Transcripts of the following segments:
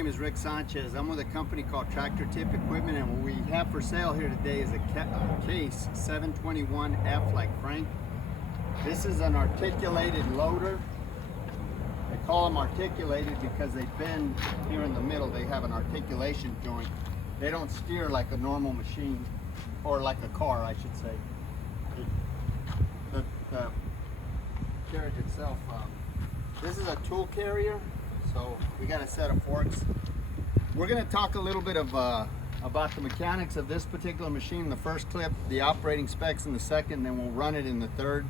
name is Rick Sanchez. I'm with a company called Tractor Tip Equipment, and what we have for sale here today is a Case 721F like Frank. This is an articulated loader. They call them articulated because they bend here in the middle. They have an articulation joint. They don't steer like a normal machine, or like a car, I should say. The carriage itself. This is a tool carrier, so we got a set of forks. We're going to talk a little bit of about the mechanics of this particular machine in the first clip, the operating specs in the second, then we'll run it in the third.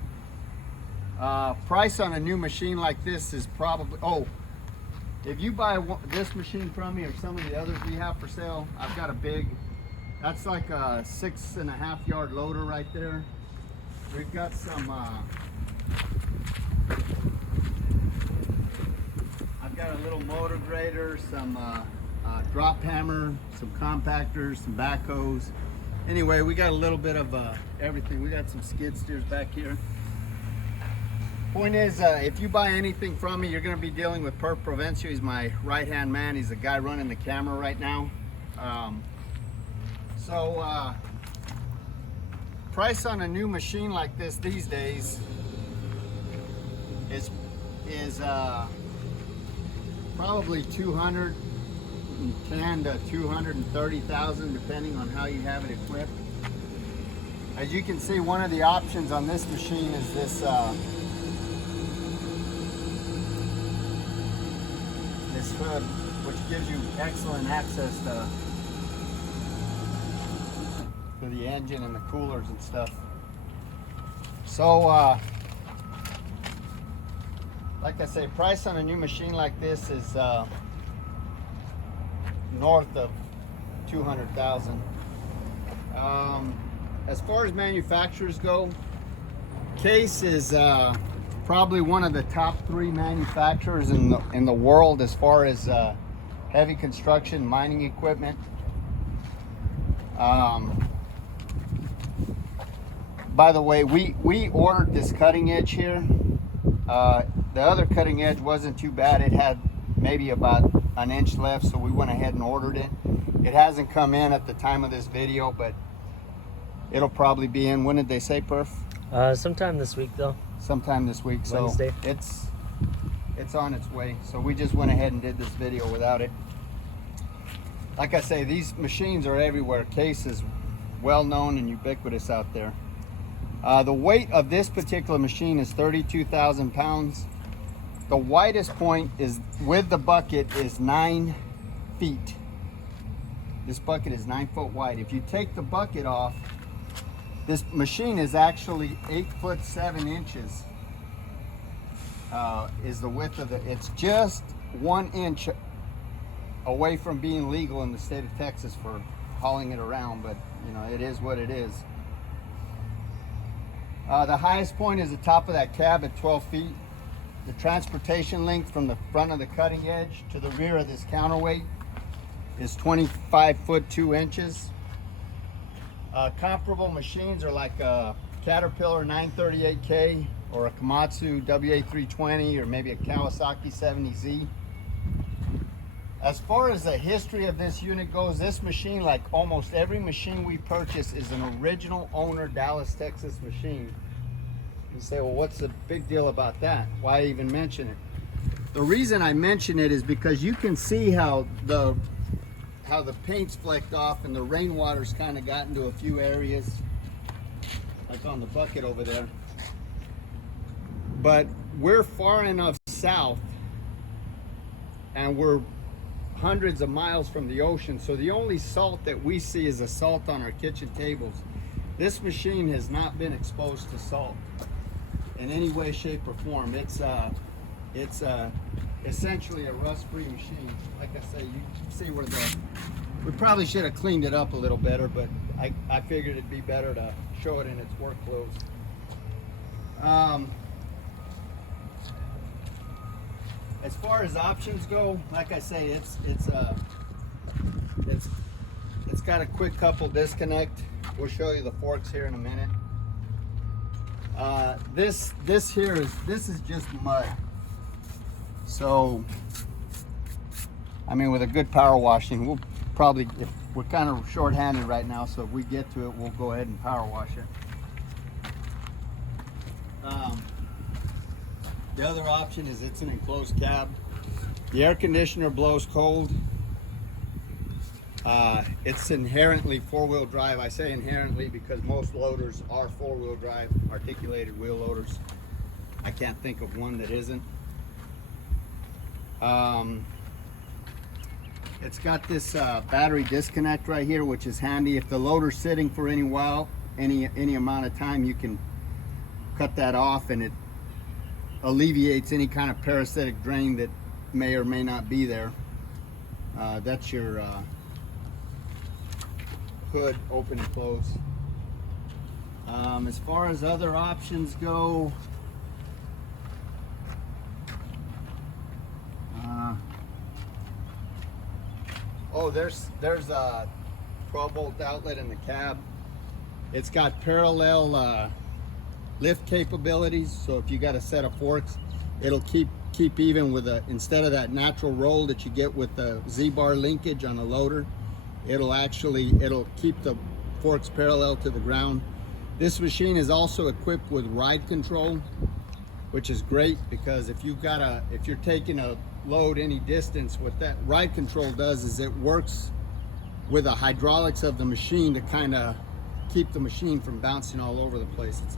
Price on a new machine like this is probably, if you buy this machine from me or some of the others we have for sale, I've got a big, that's like a 6.5 yard loader right there. We've got some, I've got a little motor grader, some drop hammer, some compactors, some backhoes. Anyway, we got a little bit of everything. We got some skid steers back here. Point is, if you buy anything from me, you're going to be dealing with Perf Provencio. He's my right-hand man. He's the guy running the camera right now. Price on a new machine like this these days is probably $210,000 to $230,000, depending on how you have it equipped. As you can see, one of the options on this machine is this this hood, which gives you excellent access to the engine and the coolers and stuff. So like I say, price on a new machine like this is north of $200,000. As far as manufacturers go, Case is probably one of the top 3 manufacturers in the world as far as heavy construction mining equipment. By the way, we ordered this cutting edge here. The other cutting edge wasn't too bad. It had maybe about an inch left, so we went ahead and ordered it. It hasn't come in at the time of this video, but it'll probably be in. When did they say, Perf? Sometime this week, though. Sometime this week. Wednesday. So it's on its way. So we just went ahead and did this video without it. Like I say, these machines are everywhere. Case is well known and ubiquitous out there. The weight of this particular machine is 32,000 pounds. The widest point is with the bucket is 9 feet. This bucket is 9 foot wide. If you take the bucket off, this machine is actually 8 foot 7 inches. Is the width of it. It's just 1 inch away from being legal in the state of Texas for hauling it around, but you know, it is what it is. The highest point is the top of that cab at 12 feet. The transportation length from the front of the cutting edge to the rear of this counterweight is 25 foot 2 inches. Comparable machines are like a Caterpillar 938K or a Komatsu WA320 or maybe a Kawasaki 70Z. As far as the history of this unit goes, this machine, like almost every machine we purchase, is an original owner Dallas, Texas machine. You say, well, what's the big deal about that? Why even mention it? The reason I mention it is because you can see how the paint's flecked off and the rainwater's kind of gotten to a few areas, like on the bucket over there. But we're far enough south and we're hundreds of miles from the ocean, so the only salt that we see is the salt on our kitchen tables. This machine has not been exposed to salt in any way, shape, or form. It's essentially a rust-free machine. Like I say, you can see where we probably should have cleaned it up a little better, but I figured it'd be better to show it in its work clothes. As far as options go, like I say, it's got a quick couple disconnect. We'll show you the forks here in a minute. This is just mud. So I mean, with a good power washing, we'll probably, if we're kind of short-handed right now, so if we get to it, we'll go ahead and power wash it. The other option is it's an enclosed cab. The air conditioner blows cold. It's inherently four-wheel drive. I say inherently because most loaders are four-wheel drive, articulated wheel loaders. I can't think of one that isn't. It's got this battery disconnect right here, which is handy. If the loader's sitting for any amount of time, you can cut that off, and it alleviates any kind of parasitic drain that may or may not be there. That's your hood, open and close. As far as other options go, there's a 12-volt outlet in the cab. It's got parallel lift capabilities, so if you got a set of forks, it'll keep even with instead of that natural roll that you get with the Z-bar linkage on a loader, it'll keep the forks parallel to the ground. This machine is also equipped with ride control, which is great because if you're taking a load any distance, what that ride control does is it works with the hydraulics of the machine to kind of keep the machine from bouncing all over the place. It's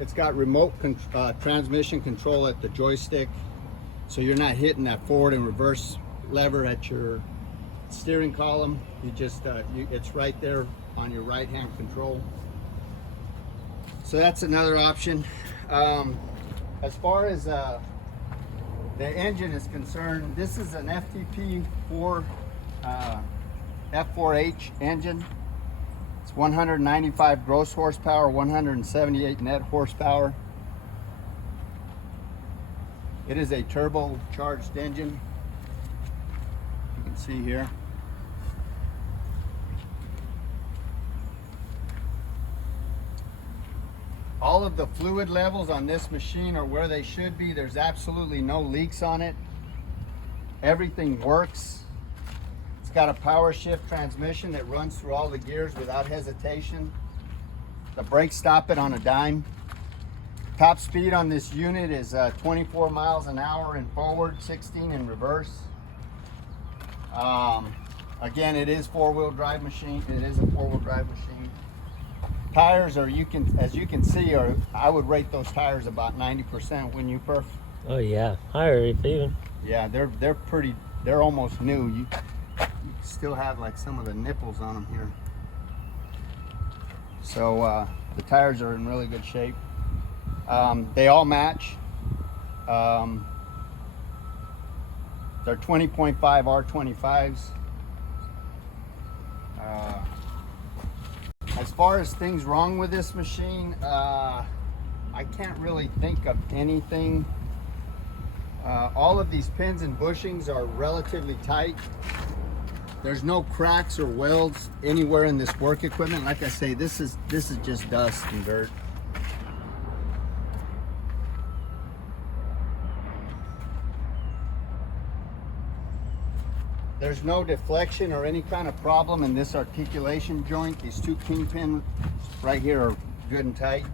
it's got remote transmission control at the joystick, so you're not hitting that forward and reverse lever at your steering column. You just it's right there on your right hand control. So that's another option. As far as the engine is concerned, this is an FTP4 F4H engine. It's 195 gross horsepower, 178 net horsepower. It is a turbocharged engine. You can see here. All of the fluid levels on this machine are where they should be. There's absolutely no leaks on it. Everything works. It's got a power shift transmission that runs through all the gears without hesitation. The brakes stop it on a dime. Top speed on this unit is 24 miles an hour in forward, 16 in reverse. Again, it is four-wheel drive machine. It is a four-wheel drive machine. Tires are, as you can see, I would rate those tires about 90%. When you perf. Oh yeah, higher if even. Yeah, they're almost new. You still have like some of the nipples on them here. So the tires are in really good shape. They all match. They're 20.5 R25s. As far as things wrong with this machine, I can't really think of anything. All of these pins and bushings are relatively tight. There's no cracks or welds anywhere in this work equipment. Like I say, this is just dust and dirt. There's no deflection or any kind of problem in this articulation joint. These two kingpins right here are good and tight.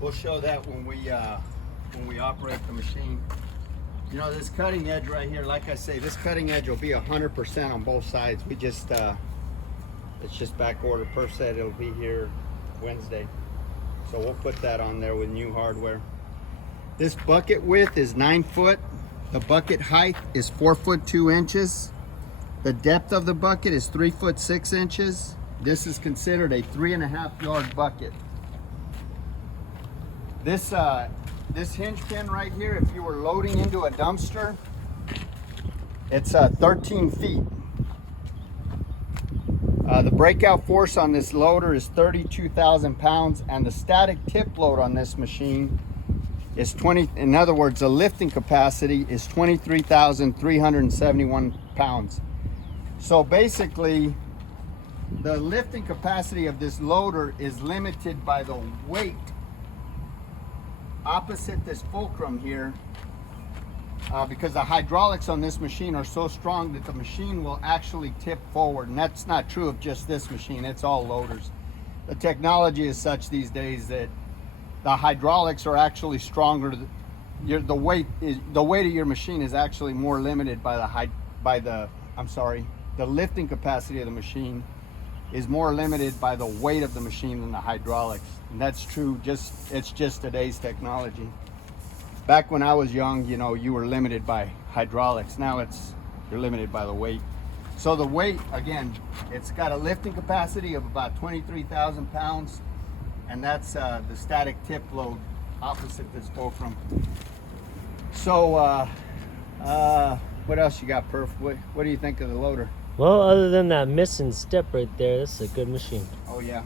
We'll show that when we operate the machine. You know, this cutting edge right here, like I say, this cutting edge will be 100% on both sides. We just it's just back order. Perf said it'll be here Wednesday. So we'll put that on there with new hardware. This bucket width is 9 foot. The bucket height is 4 foot 2 inches. The depth of the bucket is 3 foot 6 inches. This is considered a 3.5 yard bucket. This hinge pin right here, if you were loading into a dumpster, it's 13 feet. The breakout force on this loader is 32,000 pounds, and the static tip load on this machine is in other words, the lifting capacity is 23,371 pounds. So basically, the lifting capacity of this loader is limited by the weight opposite this fulcrum here, because the hydraulics on this machine are so strong that the machine will actually tip forward. And that's not true of just this machine, it's all loaders. The technology is such these days that the hydraulics are actually stronger. The weight of your machine is actually more limited by the lifting capacity of the machine is more limited by the weight of the machine than the hydraulics. And that's true, it's just today's technology. Back when I was young, you know, you were limited by hydraulics. Now you're limited by the weight. So the weight, again, it's got a lifting capacity of about 23,000 pounds, and that's the static tip load opposite this fulcrum. So what else you got, Perf? What do you think of the loader? Well, other than that missing step right there, this is a good machine. Oh yeah,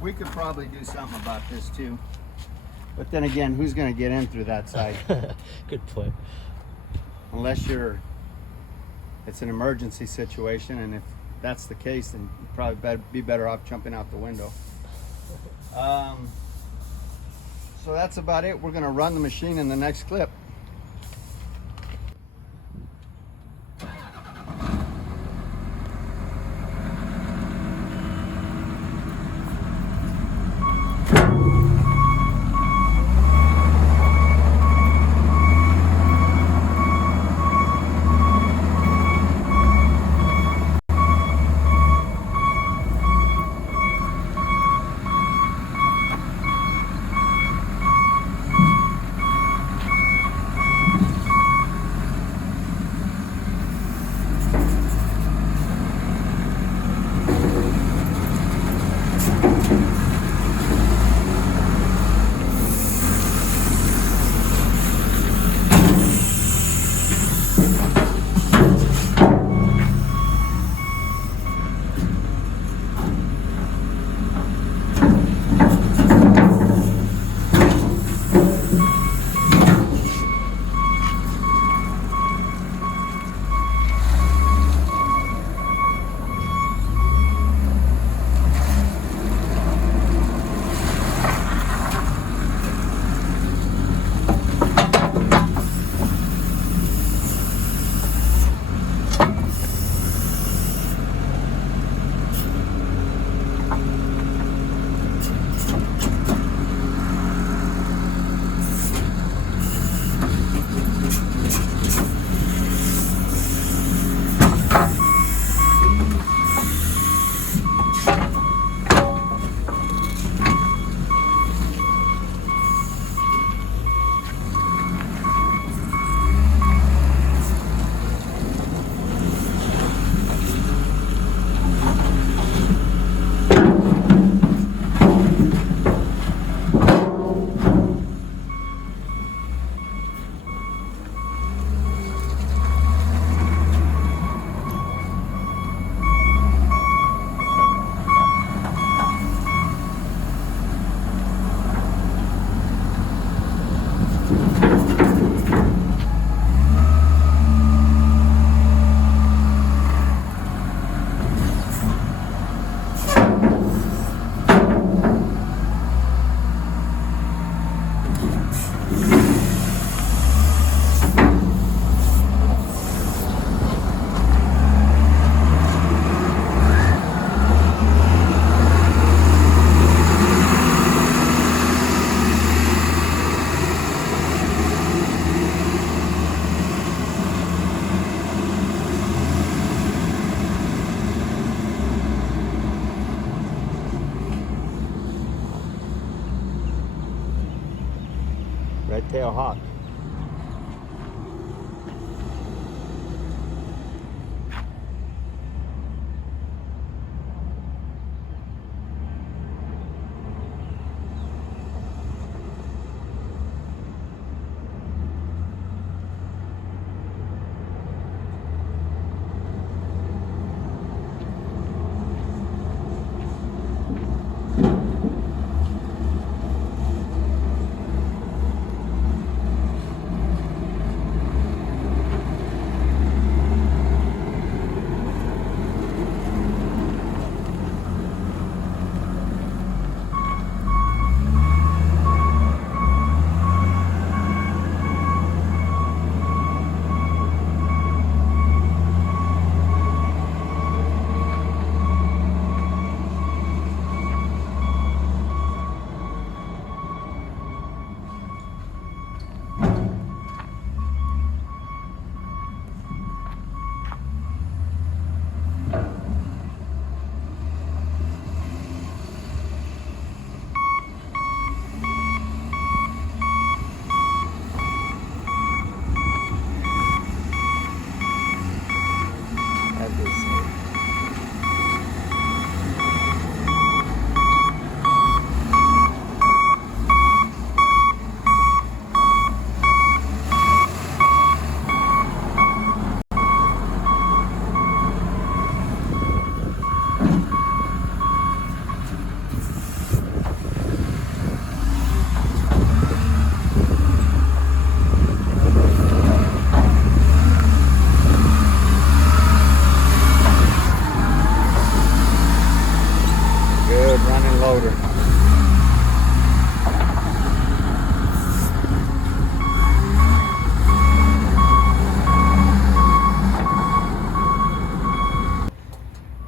we could probably do something about this too, but then again, who's going to get in through that side? Good point. Unless it's an emergency situation, and if that's the case, then you probably be better off jumping out the window. So that's about it. We're going to run the machine in the next clip. Red-tailed hawk.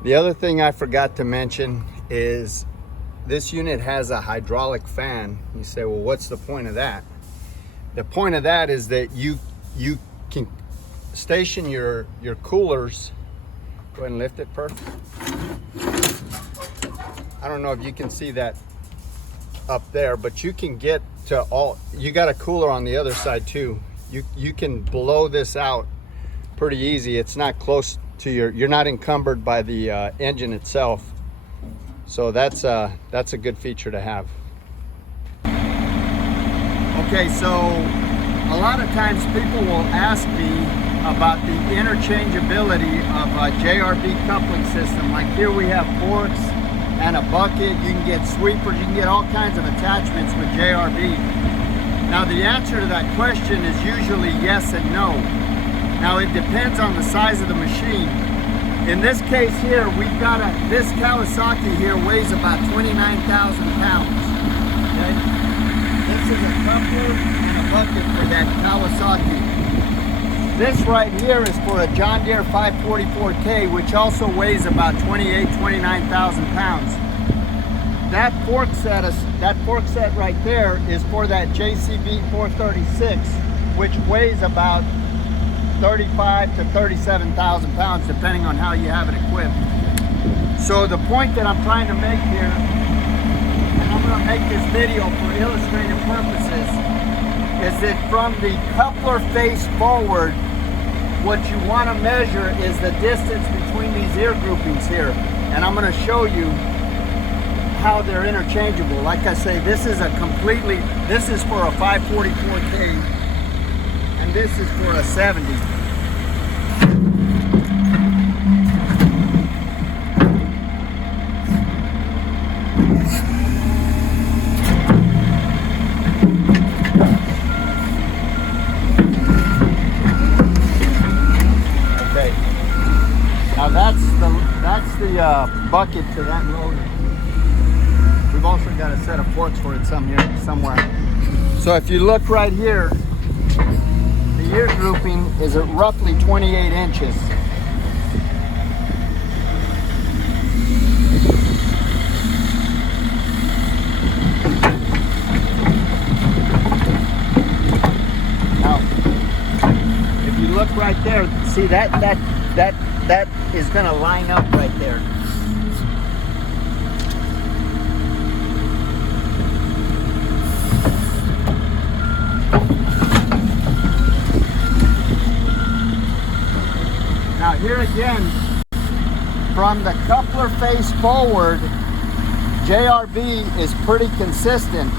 The other thing I forgot to mention is this unit has a hydraulic fan. You say, well, what's the point of that? The point of that is that you can station your coolers. Go ahead and lift it, perfect. I don't know if you can see that up there, but you can get to all, you got a cooler on the other side too. You can blow this out pretty easy. It's not close to you're not encumbered by the engine itself. So that's a good feature to have. Okay, so a lot of times people will ask me about the interchangeability of a JRB coupling system. Like here we have forks and a bucket. You can get sweepers, you can get all kinds of attachments with JRB. Now the answer to that question is usually yes and no. Now it depends on the size of the machine. In this case here, we've got this Kawasaki here weighs about 29,000 pounds. Okay? This is a coupler and a bucket for that Kawasaki. This right here is for a John Deere 544K, which also weighs about 29,000 pounds. That fork set right there is for that JCB 436, which weighs about 35 to 37,000 pounds, depending on how you have it equipped. So the point that I'm trying to make here, and I'm going to make this video for illustrative purposes, is that from the coupler face forward, what you want to measure is the distance between these ear groupings here. And I'm going to show you how they're interchangeable. Like I say, this is for a 544K, and this is for a 70. Okay. Now that's the bucket to that loader. We've also got a set of forks for it somewhere. So if you look right here, the ear grouping is at roughly 28 inches. Now, if you look right there, see that is going to line up right there. Now here again, from the coupler face forward, JRB is pretty consistent,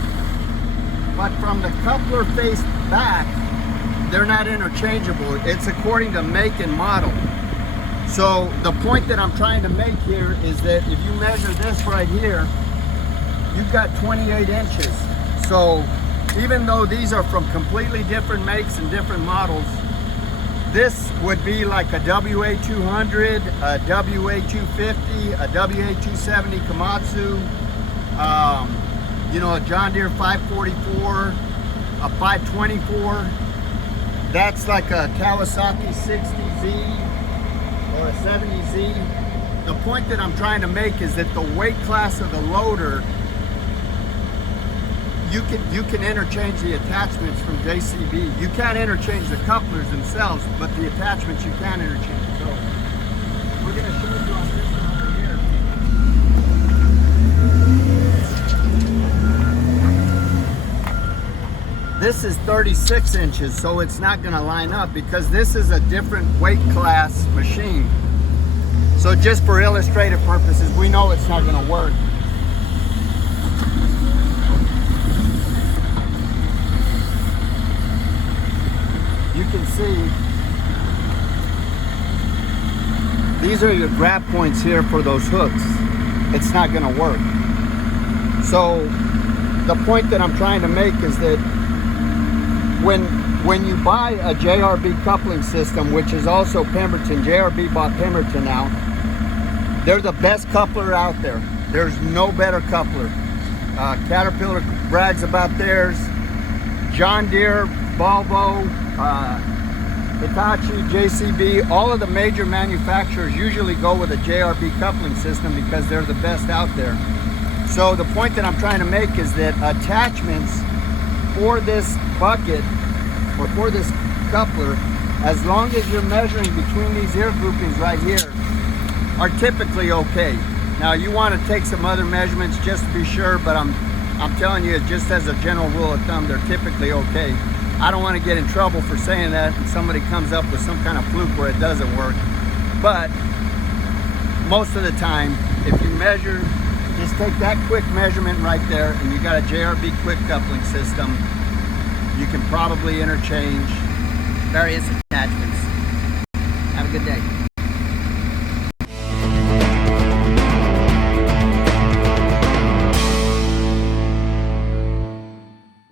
but from the coupler face back, they're not interchangeable. It's according to make and model. So the point that I'm trying to make here is that if you measure this right here, you've got 28 inches. So even though these are from completely different makes and different models, this would be like a WA200, a WA250, a WA270 Komatsu, a John Deere 544, a 524. That's like a Kawasaki 60Z or a 70Z. The point that I'm trying to make is that the weight class of the loader, you can interchange the attachments from JCB. You can't interchange the couplers themselves, but the attachments you can interchange. So we're going to show you on this one over here. This is 36 inches, so it's not going to line up because this is a different weight class machine. So just for illustrative purposes, we know it's not going to work. You can see these are your grab points here for those hooks. It's not going to work. So the point that I'm trying to make is that when you buy a JRB coupling system, which is also Pemberton, JRB bought Pemberton out, they're the best coupler out there. There's no better coupler. Caterpillar brags about theirs. John Deere, Volvo, Hitachi, JCB, all of the major manufacturers usually go with a JRB coupling system because they're the best out there. So the point that I'm trying to make is that attachments for this bucket or for this coupler, as long as you're measuring between these ear groupings right here, are typically okay. Now you want to take some other measurements just to be sure, but I'm telling you, just as a general rule of thumb, they're typically okay. I don't want to get in trouble for saying that and somebody comes up with some kind of fluke where it doesn't work. But most of the time, if you measure, just take that quick measurement right there and you got a JRB quick coupling system, you can probably interchange Various attachments. Have a good day.